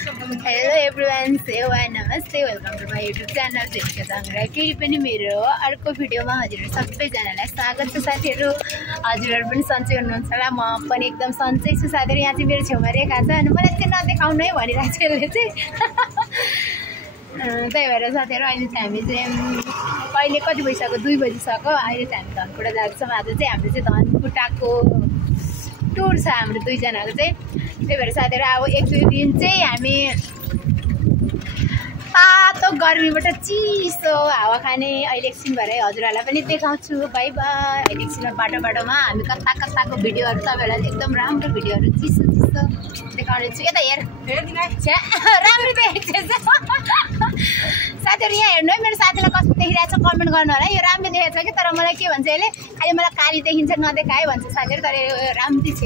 Hello everyone, सेवा नमस्ते, welcome to my YouTube channel Jhilke Sangraha. केही पनि मेरो अर्को भिडियोमा हजुरहरू सबैजनालाई स्वागत छ साथीहरू। हजुरहरू पनि सन्चै हुनुहुन्छ होला, म पनि एकदम सन्चै छु साथीहरू। यहाँ चाहिँ मेरो छेउमा रेखा छ अनि मलाई चाहिँ नदेखाउनु है भनिरहेको छ यसले चाहिँ। त्यही भएर साथीहरू अहिले चाहिँ हामी चाहिँ कहिले कति भइसक्यो, 2 बजिसक्यो। अहिले चाहिँ हामी धनकुटा जाँदैछौँ। आज चाहिँ हाम्रो चाहिँ धनकुटाको टुर छ हाम्रो दुईजनाको चाहिँ। त्यही भएर साथीहरू अब 1-2 दिन चाहिँ हामी तातो गर्मीबाट चिसो हावा खाने। अहिले एकछिन भएर हजुरहरूलाई पनि देखाउँछु। By by. अहिले एकछिनमा बाटोमा हामी कता कताको भिडियोहरू तपाईँहरूलाई एकदम राम्रो भिडियोहरू चिसो चिसो देखाउने छु। यता हेर राम्रो देखेको साथीहरू। यहाँ हेर्नु है, मेरो साथीलाई कस्तो देखिरहेको छ कमेन्ट गर्नु होला। यो राम्रो देखेको छ कि, तर मलाई के भन्छ यसले, अहिले मलाई काली देखिन्छ नदेखायो भन्छ साथीहरू, तर यो राम्रै छ।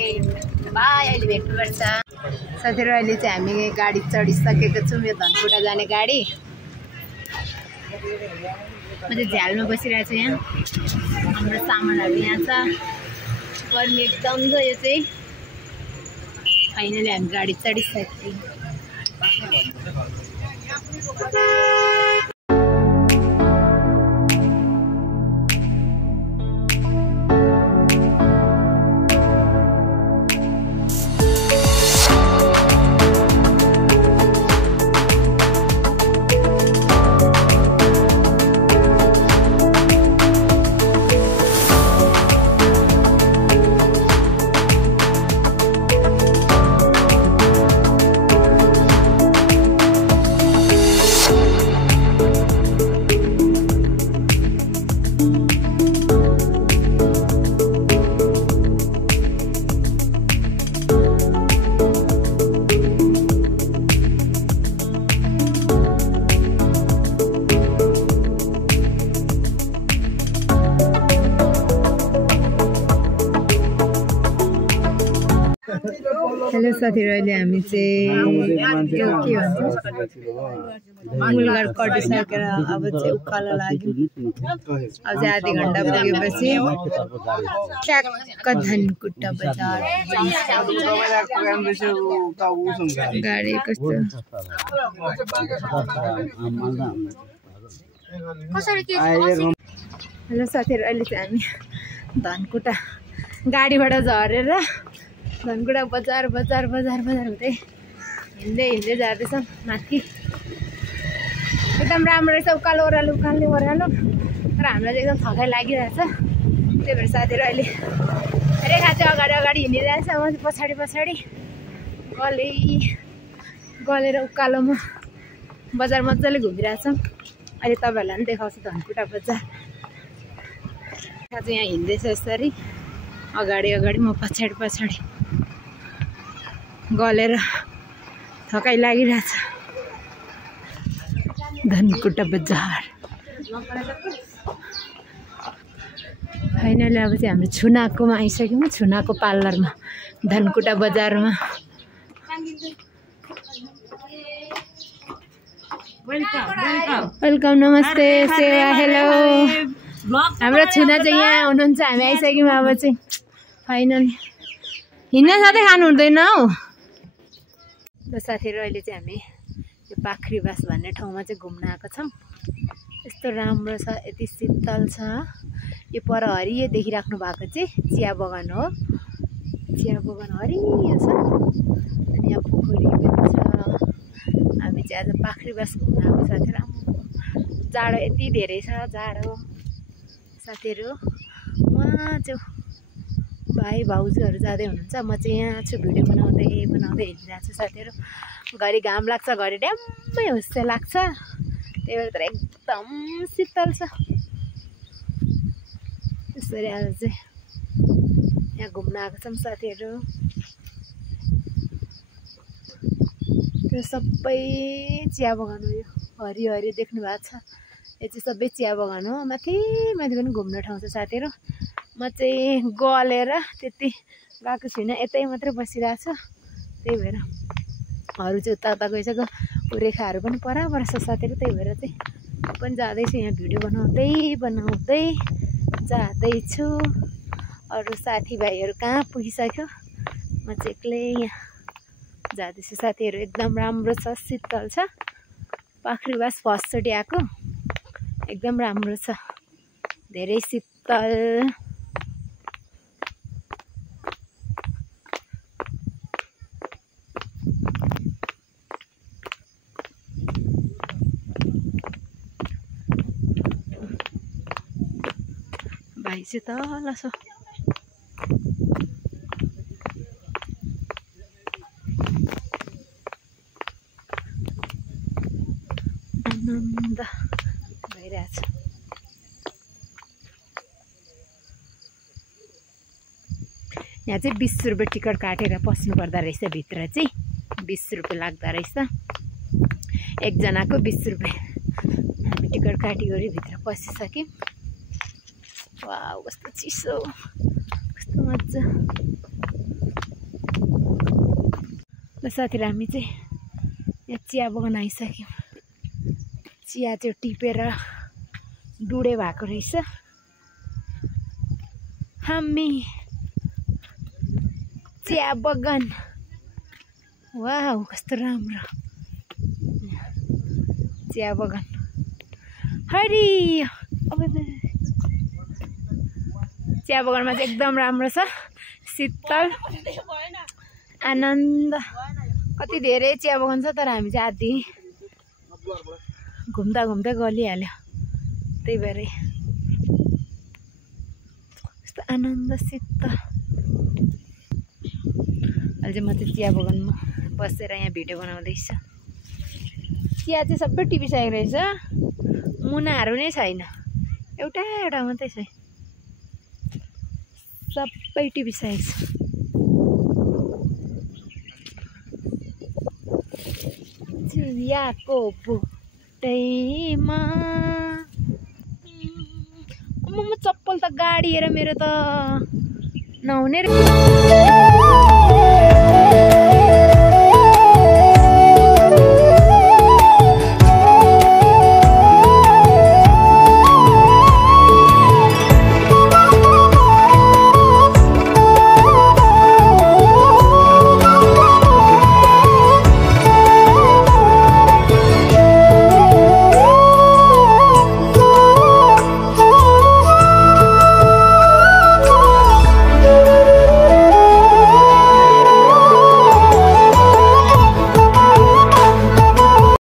बाई, अहिले भेट्नुपर्छ साथीहरू। अहिले चाहिँ हामी गाडी चढिसकेको छौँ, यो धनकुटा जाने गाडी। म चाहिँ झ्यालमा बसिरहेको छु। यहाँ हाम्रो सामानहरू यहाँ छ, गर्मी एकदम छ। यो चाहिँ फाइनली हामी गाडी चढिसक्यौँ। हेलो साथीहरू, अहिले हामी चाहिँ यो के भन्छ मूलघर कटिसकेर अब चाहिँ उकालो लाग्यो। अब चाहिँ आधी घन्टा पुगेपछि ठ्याक्क धनकुटा बजार। गाडी कस्तो हेलो साथीहरू, अहिले चाहिँ हामी धनकुटा गाडीबाट झरेर धनकुटा बजार हुँदै हिँड्दै जाँदैछौँ माथि। एकदम राम्रो रहेछ, उकालो ओह्रालो तर हामीलाई चाहिँ एकदम थकाइ लागिरहेछ। त्यही भएर साथीहरू अहिले रेखा चाहिँ अगाडि हिँडिरहेछ, म पछाडि गलेर उकालोमा बजार मजाले घुमिरहेछौँ। अहिले तपाईँहरूलाई पनि देखाउँछु धनकुटा बजार। रेखा चाहिँ यहाँ हिँड्दैछ यसरी, अगाडि म पछाडि गलेर थकाइ लागिरहेछ। धनकुटा बजार फाइनली अब चाहिँ हाम्रो छुनाकोमा आइसक्यौँ। छुनाको पार्लरमा धनकुटा बजारमा। वेलकम, नमस्ते, सेवा, हेलो। हाम्रो छुना चाहिँ यहाँ हुनुहुन्छ, हामी आइसक्यौँ। अब चाहिँ फाइनली हिँड्न साथै खानु हुँदैन हौ। ल साथीहरू, अहिले चाहिँ हामी यो पाखरीबास भन्ने ठाउँमा चाहिँ घुम्न आएको छौँ। यस्तो राम्रो छ, यति शीतल छ। यो पर हरियो देखिराख्नु भएको चाहिँ चिया बगान हो। चिया बगान हरियो छ अनि यहाँ पोखरी पनि छ। हामी चाहिँ आज पाखरीबास घुम्न आएको साथीहरू। जाडो यति धेरै छ, जाडो साथीहरू। उहाँ चाहिँ भाइ भाउजूहरू जाँदै हुनुहुन्छ, म चाहिँ यहाँ छु भिडियो बनाउँदै हिँडिरहेको छु साथीहरू। घरि घाम लाग्छ, घरि ड्याम्मै हुस्से लाग्छ। त्यही भएर तर एकदम शीतल छ। यसरी आज चाहिँ यहाँ घुम्न आएको छौँ साथीहरू। त्यो सबै चिया बगान हो। यो हरियो देख्नु भएको छ, यो चाहिँ सबै चिया बगान हो। माथि पनि घुम्ने ठाउँ छ साथीहरू। म चाहिँ गलेर त्यति गएको छुइनँ, यतै मात्रै बसिरहेको छु। त्यही भएर अरू चाहिँ उता गइसक्यो। रेखाहरू पनि पर छ साथीहरू। त्यही भएर चाहिँ म पनि जाँदैछु, यहाँ भिडियो बनाउँदै जाँदैछु। अरू साथीभाइहरू कहाँ पुगिसक्यो, म चाहिँ एक्लै यहाँ जाँदैछु साथीहरू। एकदम राम्रो छ, शीतल छ। पाखरीबास फर्स्टचोटि आएको, एकदम राम्रो छ, धेरै शीतल। भाइ चाहिँ तल छ। आनन्द भइरहेछ। यहाँ चाहिँ 20 रुपियाँ टिकट काटेर पस्नु पर्दो रहेछ। भित्र चाहिँ 20 रुपियाँ लाग्दो रहेछ। एकजनाको 20 रुपियाँ। हामी टिकट काटिगरी भित्र पसिसक्यौँ। वाउ कस्तो चिसो, कस्तो मजा। ल साथीहरू हामी चाहिँ यहाँ चिया बगान आइसक्यौँ। चिया चाहिँ टिपेर डुडे भएको रहेछ। हामी चिया बगान, वाउ कस्तो राम्रो चिया बगान। हरि चिया बगानमा चाहिँ एकदम राम्रो छ, शीतल, आनन्द। कति धेरै चिया बगान छ, तर हामी चाहिँ आधी घुम्दा घुम्दै गलिहाल्यो। त्यही भएर कस्तो आनन्द, शीतल। अहिले चाहिँ म चाहिँ चिया बगानमा बसेर यहाँ भिडियो बनाउँदैछु। चिया चाहिँ सबै टिपिसकेको रहेछ, मुनाहरू नै छैन, एउटा एउटा मात्रै छ, सबै टिपिसकेको छ। चियाको बुट्टैमा म चप्पल त गाडी हेर, मेरो त नहुने।